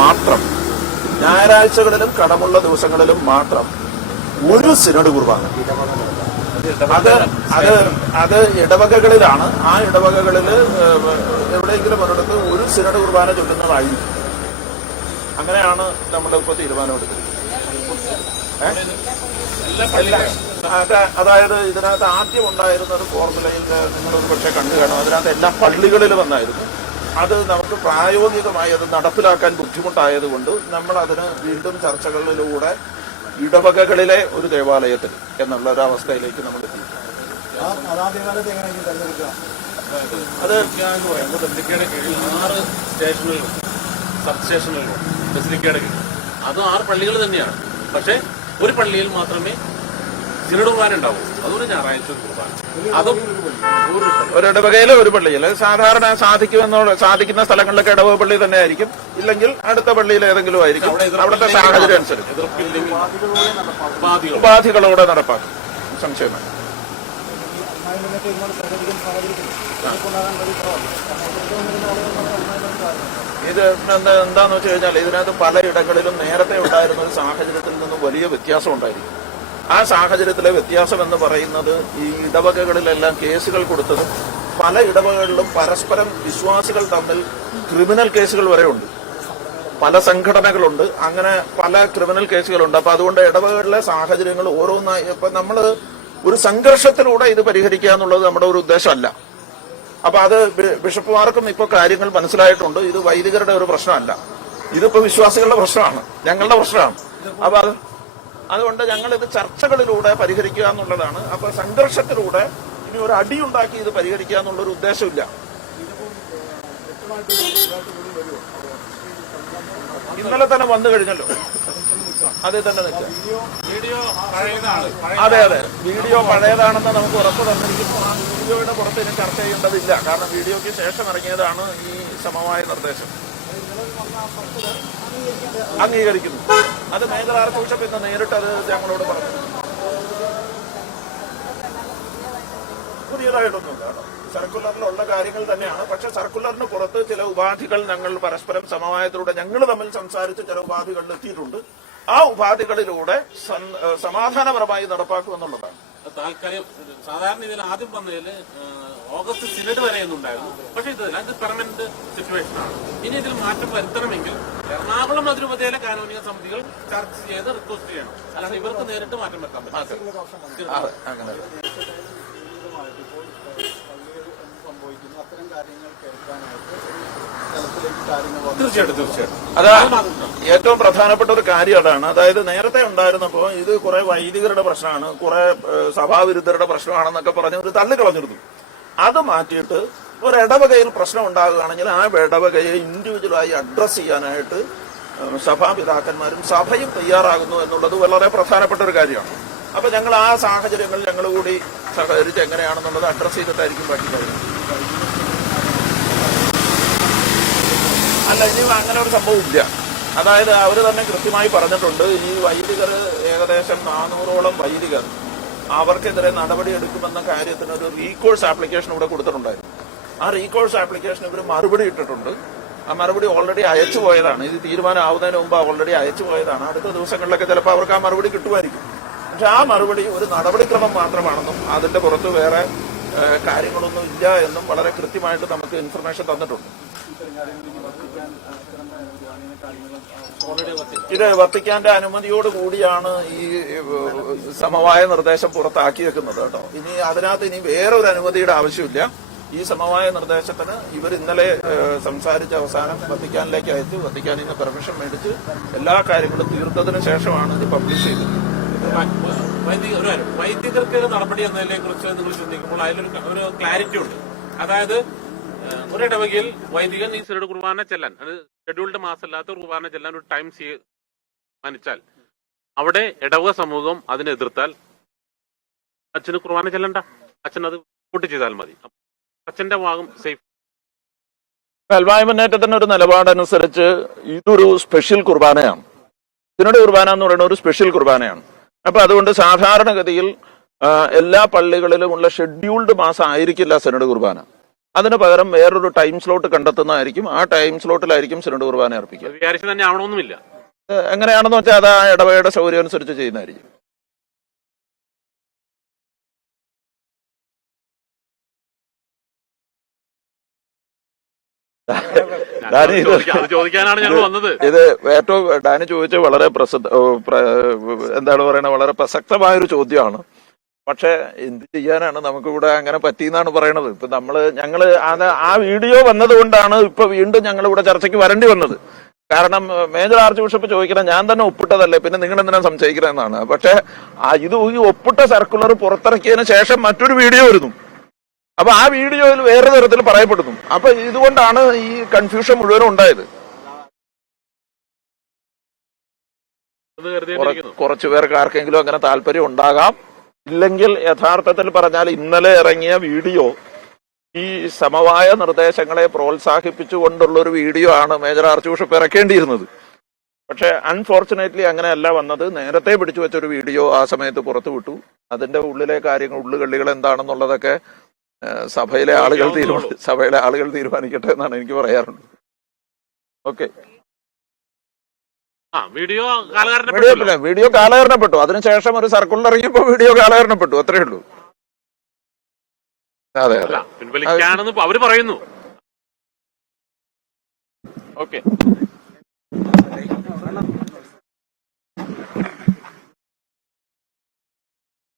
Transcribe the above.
മാത്രം, ഞായറാഴ്ചകളിലും കടമുള്ള ദിവസങ്ങളിലും മാത്രം ഒരു സിനഡ് കുർബാന. അത് ഇടവകകളിലാണ്. ആ ഇടവകകളിൽ എവിടെയെങ്കിലും ഒരിടത്ത് ഒരു സിനഡ് കുർബാന ചൊല്ലുന്നതായിരിക്കും. അങ്ങനെയാണ് നമ്മുടെ ഇപ്പോൾ തീരുമാനമെടുക്കുന്നത്. അതായത് ഇതിനകത്ത് ആദ്യം ഉണ്ടായിരുന്ന ഒരു ഫോർമുലയിൽ നിങ്ങളൊരു പക്ഷേ കണ്ടു കാണും. അതിനകത്ത് എല്ലാ പള്ളികളിൽ വന്നായിരുന്നു. അത് നമുക്ക് പ്രായോഗികമായി അത് നടപ്പിലാക്കാൻ ബുദ്ധിമുട്ടായതുകൊണ്ട് നമ്മൾ അതിന് വീണ്ടും ചർച്ചകളിലൂടെ ഇടവകകളിലെ ഒരു ദേവാലയത്തിൽ എന്നുള്ള ഒരു അവസ്ഥയിലേക്ക് നമ്മൾ എത്തി. അത് ബസിലിക്കയുടെ കീഴിൽ 6 സ്റ്റേഷനുകളും സബ് സ്റ്റേഷനുകളും ബസിലിക്കയുടെ കീഴിൽ, അതും 6 പള്ളികൾ തന്നെയാണ്. പക്ഷെ ഒരു പള്ളിയിൽ മാത്രമേ സിനഡ് കുർബാന ഉണ്ടാവും. അതുകൊണ്ട് ഞായറാഴ്ച കുർബാന, അതും ഒരു ഇടവകയിലെ ഒരു പള്ളിയിൽ. സാധാരണ സാധിക്കുന്ന സ്ഥലങ്ങളിലൊക്കെ ഇടവക പള്ളി തന്നെ ആയിരിക്കും, ഇല്ലെങ്കിൽ അടുത്ത പള്ളിയിൽ ഏതെങ്കിലും ആയിരിക്കും. അവിടുത്തെ സാഹചര്യം അനുസരിച്ച് ഉപാധികളോടെ നടപ്പാക്കും. സംശയമാണ്. ഇത് എന്താന്ന് വെച്ച് കഴിഞ്ഞാൽ ഇതിനകത്ത് പലയിടങ്ങളിലും നേരത്തെ ഉണ്ടായിരുന്ന ഒരു സാഹചര്യത്തിൽ നിന്നും വലിയ വ്യത്യാസം ഉണ്ടായിരിക്കും. ആ സാഹചര്യത്തിലെ വ്യത്യാസം എന്ന് പറയുന്നത് ഈ ഇടവകകളിലെല്ലാം കേസുകൾ കൊടുത്തതും പല ഇടവകകളിലും പരസ്പരം വിശ്വാസികൾ തമ്മിൽ ക്രിമിനൽ കേസുകൾ വരെ ഉണ്ട്. പല സംഘടനകളുണ്ട്, അങ്ങനെ പല ക്രിമിനൽ കേസുകളുണ്ട്. അപ്പൊ അതുകൊണ്ട് ഇടവകകളിലെ സാഹചര്യങ്ങൾ ഓരോന്നായി ഇപ്പൊ നമ്മൾ ഒരു സംഘർഷത്തിലൂടെ ഇത് പരിഹരിക്കുക എന്നുള്ളത് നമ്മുടെ ഒരു ഉദ്ദേശമല്ല. അപ്പൊ അത് ബിഷപ്പുമാർക്കും ഇപ്പൊ കാര്യങ്ങൾ മനസ്സിലായിട്ടുണ്ട്. ഇത് വൈദികരുടെ ഒരു പ്രശ്നമല്ല, ഇതിപ്പോ വിശ്വാസികളുടെ പ്രശ്നമാണ്, ഞങ്ങളുടെ പ്രശ്നമാണ്. അപ്പൊ അതുകൊണ്ട് ഞങ്ങൾ ഇത് ചർച്ചകളിലൂടെ പരിഹരിക്കുക എന്നുള്ളതാണ്. അപ്പൊ സംഘർഷത്തിലൂടെ ഇനി ഒരു അടിയുണ്ടാക്കി ഇത് പരിഹരിക്കുക എന്നുള്ളൊരു ഉദ്ദേശമില്ല. ഇന്നലെ തന്നെ വന്നു കഴിഞ്ഞല്ലോ, അതേ തന്നെ നിൽക്കാം. അതെ, വീഡിയോ പഴയതാണെന്ന് നമുക്ക് ഉറപ്പ് തന്നിരിക്കുന്നു. ആ വീഡിയോയുടെ പുറത്ത് ഇനി ചർച്ച ചെയ്യേണ്ടതില്ല. കാരണം വീഡിയോയ്ക്ക് ശേഷം ഇറങ്ങിയതാണ് ഈ സമവായ നിർദ്ദേശം. അംഗീകരിക്കുന്നു. അത് മേഖല ആർച്ച് ബിഷപ്പ് ഇന്ന് നേരിട്ട് അത് ഞങ്ങളോട് പറഞ്ഞു. പുതിയതായിട്ടൊന്നുമില്ല, സർക്കുലറിലുള്ള കാര്യങ്ങൾ തന്നെയാണ്. പക്ഷെ സർക്കുലറിന് പുറത്ത് ചില ഉപാധികൾ ഞങ്ങൾ പരസ്പരം സമവായത്തിലൂടെ ഞങ്ങൾ തമ്മിൽ സംസാരിച്ച് ചില ഉപാധികളിൽ എത്തിയിട്ടുണ്ട്. ആ ഉപാധികളിലൂടെ സമാധാനപരമായി നടപ്പാക്കുമെന്നുള്ളതാണ്. താൽക്കാലികം സാധാരണ ഇതിൽ ആദ്യം വന്നതിൽ ഓഗസ്റ്റ് സിനഡ് വരെ ഒന്നുണ്ടായിരുന്നു. പക്ഷെ ഇത് പെർമനന്റ് സിറ്റുവേഷൻ ആണ്. ഇനി ഇതിൽ മാറ്റം വരുത്തണമെങ്കിൽ എറണാകുളം അതിരൂപതയിലെ കാനോനിക സമിതികൾ ചർച്ച ചെയ്ത് റിക്വസ്റ്റ് ചെയ്യണം. അല്ലാതെ ഇവർക്ക് നേരിട്ട് മാറ്റം വരുത്താൻ പറ്റും. തീർച്ചയായിട്ടും അതാ ഏറ്റവും പ്രധാനപ്പെട്ട ഒരു കാര്യം അതാണ്. അതായത് നേരത്തെ ഉണ്ടായിരുന്നപ്പോ ഇത് കുറെ വൈദികരുടെ പ്രശ്നമാണ്, കുറെ സഭാവിരുദ്ധരുടെ പ്രശ്നമാണെന്നൊക്കെ പറഞ്ഞ് ഒരു തള്ളിക്കളഞ്ഞിരുന്നു. അത് മാറ്റിയിട്ട് ഒരു ഇടവകയിൽ പ്രശ്നം ഉണ്ടാകുകയാണെങ്കിൽ ആ ഇടവകയെ ഇൻഡിവിജ്വലായി അഡ്രസ് ചെയ്യാനായിട്ട് സഭാപിതാക്കന്മാരും സഭയും തയ്യാറാകുന്നു എന്നുള്ളത് വളരെ പ്രധാനപ്പെട്ട ഒരു കാര്യമാണ്. അപ്പൊ ഞങ്ങൾ ആ സാഹചര്യങ്ങൾ ഞങ്ങൾ കൂടി സഹകരിച്ച് എങ്ങനെയാണെന്നുള്ളത് അഡ്രസ് ചെയ്തിട്ടായിരിക്കും ബാക്കി കാര്യം. അല്ല, ഇനി അങ്ങനെ ഒരു സംഭവം ഇല്ല. അതായത് അവർ തന്നെ കൃത്യമായി പറഞ്ഞിട്ടുണ്ട്, ഈ വൈദികർ ഏകദേശം 400ഓളം വൈദികർ അവർക്കെതിരെ നടപടി എടുക്കുമെന്ന കാര്യത്തിന് ഒരു റീകോഴ്സ് ആപ്ലിക്കേഷൻ ഇവിടെ കൊടുത്തിട്ടുണ്ടായിരുന്നു. ആ റീകോഴ്സ് ആപ്ലിക്കേഷൻ ഇവർ മറുപടി ഇട്ടിട്ടുണ്ട്. ആ മറുപടി ഓൾറെഡി അയച്ചു പോയതാണ്. ഇത് തീരുമാനം ആവുന്നതിന് മുമ്പ് ഓൾറെഡി അയച്ചു പോയതാണ്. അടുത്ത ദിവസങ്ങളിലൊക്കെ ചിലപ്പോൾ അവർക്ക് ആ മറുപടി കിട്ടുമായിരിക്കും. പക്ഷെ ആ മറുപടി ഒരു നടപടിക്രമം മാത്രമാണെന്നും അതിന്റെ പുറത്ത് വേറെ കാര്യങ്ങളൊന്നും ഇല്ല എന്നും വളരെ കൃത്യമായിട്ട് നമുക്ക് ഇൻഫർമേഷൻ തന്നിട്ടുണ്ട്. ഇത് വത്തിക്കാന്റെ അനുമതിയോട് കൂടിയാണ് ഈ സമവായ നിർദ്ദേശം പുറത്താക്കിയേക്കുന്നത് കേട്ടോ. ഇനി അതിനകത്ത് ഇനി വേറൊരു അനുമതിയുടെ ആവശ്യമില്ല. ഈ സമവായ നിർദ്ദേശത്തിന് ഇവർ ഇന്നലെ സംസാരിച്ച അവസാനം വത്തിക്കാനിലേക്ക് അയച്ചു. വത്തിക്കാനിൽ നിന്ന് പെർമിഷൻ മേടിച്ച് എല്ലാ കാര്യങ്ങളും തീർത്തതിന് ശേഷമാണ് ഇത് പബ്ലിഷ് ചെയ്തത്. വൈദികർക്ക് നടപടി എന്നതിനെ കുറിച്ച് നിങ്ങൾ ചിന്തിക്കുമ്പോൾ അതിലൊരു ക്ലാരിറ്റി ഉണ്ട്. അതായത് ഒരിടവകയിൽ വൈദികൻ ഈ സിനഡ് കുർബാന ചെല്ലാൻ, അത് ഷെഡ്യൂൾഡ് മാസമല്ലാത്ത കുർബാന ചെല്ലാൻ ഒരു ടൈം മാനിച്ചാൽ അവിടെ ഇടവക സമൂഹം അതിനെ എതിർത്താൽ അച്ഛന് കുർബാന ചെല്ലണ്ട, അച്ഛൻ അത് കൂട്ടി ചെയ്താൽ മതി. അച്ഛന്റെ ഭാഗം സേഫ്. അൽമായ മുന്നേറ്റത്തിന്റെ ഒരു നിലപാടനുസരിച്ച് ഇതൊരു സ്പെഷ്യൽ കുർബാനയാണ്. സിനഡ് കുർബാന എന്ന് പറയുന്ന ഒരു സ്പെഷ്യൽ കുർബാനയാണ്. അപ്പൊ അതുകൊണ്ട് സാധാരണഗതിയിൽ എല്ലാ പള്ളികളിലുമുള്ള ഷെഡ്യൂൾഡ് മാസം ആയിരിക്കില്ല സിനഡ് കുർബാന. അതിന് പകരം വേറൊരു ടൈം സ്ലോട്ട് കണ്ടെത്തുന്നതായിരിക്കും. ആ ടൈം സ്ലോട്ടിലായിരിക്കും സിനഡ് കുർബാന അർപ്പിക്കുക. വികാരിച്ച് തന്നെ ആവണമെന്നുമില്ല. എങ്ങനെയാണെന്ന് വെച്ചാൽ അത് ആ ഇടവകയുടെ സൗകര്യം അനുസരിച്ച് ചെയ്യുന്നതായിരിക്കും. ചോദിക്കാനാണ് ഞങ്ങൾ വന്നത്. ഇത് ഏറ്റവും ഡാനി ചോദിച്ച വളരെ എന്താണ് പറയുന്നത്, വളരെ പ്രസക്തമായൊരു ചോദ്യമാണ്. പക്ഷെ എന്ത് ചെയ്യാനാണ്, നമുക്കിവിടെ അങ്ങനെ പറ്റിയെന്നാണ് പറയണത്. ഇപ്പൊ ഞങ്ങള് ആ വീഡിയോ വന്നത് കൊണ്ടാണ് ഇപ്പൊ വീണ്ടും ഞങ്ങൾ ഇവിടെ ചർച്ചയ്ക്ക് വരേണ്ടി വന്നത്. കാരണം മേജർ ആർച്ച് ബിഷപ്പ് ചോദിക്കണം, ഞാൻ തന്നെ ഒപ്പിട്ടതല്ലേ, പിന്നെ നിങ്ങൾ എന്തിനാ സംശയിക്കണമെന്നാണ്. പക്ഷെ ഇത് ഈ ഒപ്പിട്ട സർക്കുലർ പുറത്തിറക്കിയതിന് ശേഷം മറ്റൊരു വീഡിയോ വരുന്നു. അപ്പൊ ആ വീഡിയോയിൽ വേറെ തരത്തിൽ പറയപ്പെടുന്നു. അപ്പൊ ഇതുകൊണ്ടാണ് ഈ കൺഫ്യൂഷൻ മുഴുവനും ഉണ്ടായത്. കുറച്ചു പേർക്ക് ആർക്കെങ്കിലും അങ്ങനെ താല്പര്യം ഉണ്ടാകാം. ഇല്ലെങ്കിൽ യഥാർത്ഥത്തിൽ പറഞ്ഞാൽ ഇന്നലെ ഇറങ്ങിയ വീഡിയോ ഈ സമവായ നിർദ്ദേശങ്ങളെ പ്രോത്സാഹിപ്പിച്ചുകൊണ്ടുള്ള ഒരു വീഡിയോ ആണ് മേജർ ആർച്ച് ബിഷപ്പ് ഇറക്കേണ്ടിയിരുന്നത്. പക്ഷെ അൺഫോർച്ചുനേറ്റ്ലി അങ്ങനെയല്ല വന്നത്. നേരത്തെ പിടിച്ചു വെച്ചൊരു വീഡിയോ ആ സമയത്ത് പുറത്തു വിട്ടു. അതിന്റെ ഉള്ളിലെ കാര്യങ്ങൾ, ഉള്ളുകള്ളികൾ എന്താണെന്നുള്ളതൊക്കെ സഭയിലെ ആളുകൾ തീരുമാനിക്കട്ടെ എന്നാണ് എനിക്ക് പറയാറുള്ളത്. ഓക്കെ, വീഡിയോ കാലഹരണപ്പെട്ടു. അതിനുശേഷം ഒരു സർക്കുലർ ഇറങ്ങിയപ്പോ വീഡിയോ കാലഹരണപ്പെട്ടു, അത്രേ ഉള്ളൂ. അതെ, പിൻവലിക്കാണെന്ന് അവര് പറയുന്നു. ഓക്കെ.